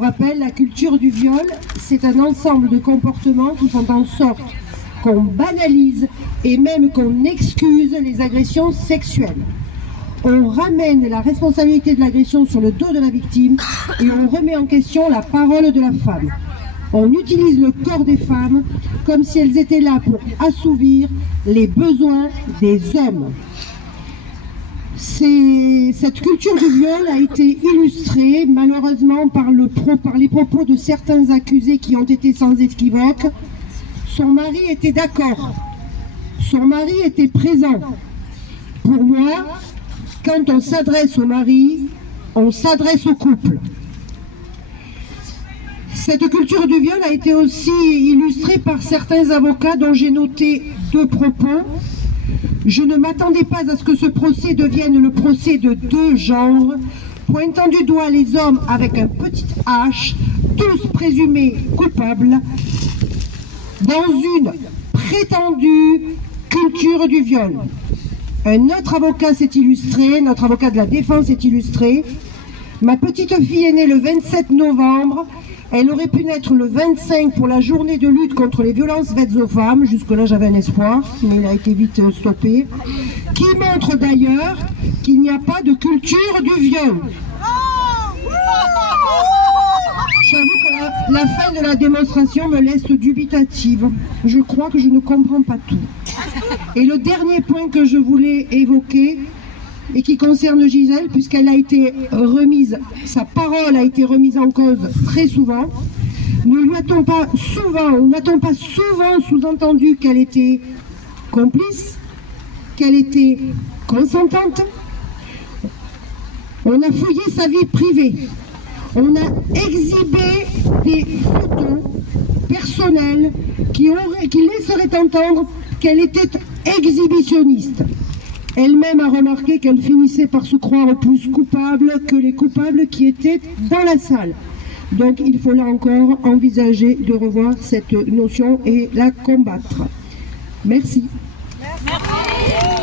Pour rappel, la culture du viol, c'est un ensemble de comportements qui font en sorte qu'on banalise et même qu'on excuse les agressions sexuelles. On ramène la responsabilité de l'agression sur le dos de la victime et on remet en question la parole de la femme. On utilise le corps des femmes comme si elles étaient là pour assouvir les besoins des hommes. Cette culture du viol a été illustrée malheureusement par les propos de certains accusés qui ont été sans équivoque. Son mari était d'accord, son mari était présent. Pour moi, quand on s'adresse au mari, on s'adresse au couple. Cette culture du viol a été aussi illustrée par certains avocats dont j'ai noté deux propos. Je ne m'attendais pas à ce que ce procès devienne le procès de deux genres, pointant du doigt les hommes avec un petit H, tous présumés coupables, dans une prétendue culture du viol. Un autre avocat s'est illustré, notre avocat de la défense s'est illustré. Ma petite fille est née le 27 novembre. Elle aurait pu naître le 25 pour la journée de lutte contre les violences faites aux femmes. Jusque-là, j'avais un espoir, mais il a été vite stoppé. Qui montre d'ailleurs qu'il n'y a pas de culture du viol. J'avoue que la fin de la démonstration me laisse dubitative. Je crois que je ne comprends pas tout. Et le dernier point que je voulais évoquer, et qui concerne Gisèle, puisqu'elle a été remise, sa parole a été remise en cause très souvent. N'a-t-on pas souvent sous-entendu qu'elle était complice, qu'elle était consentante? On a fouillé sa vie privée, on a exhibé des photos personnelles qui laisseraient entendre qu'elle était exhibitionniste. Elle-même a remarqué qu'elle finissait par se croire plus coupable que les coupables qui étaient dans la salle. Donc il faut là encore envisager de revoir cette notion et la combattre. Merci. Merci.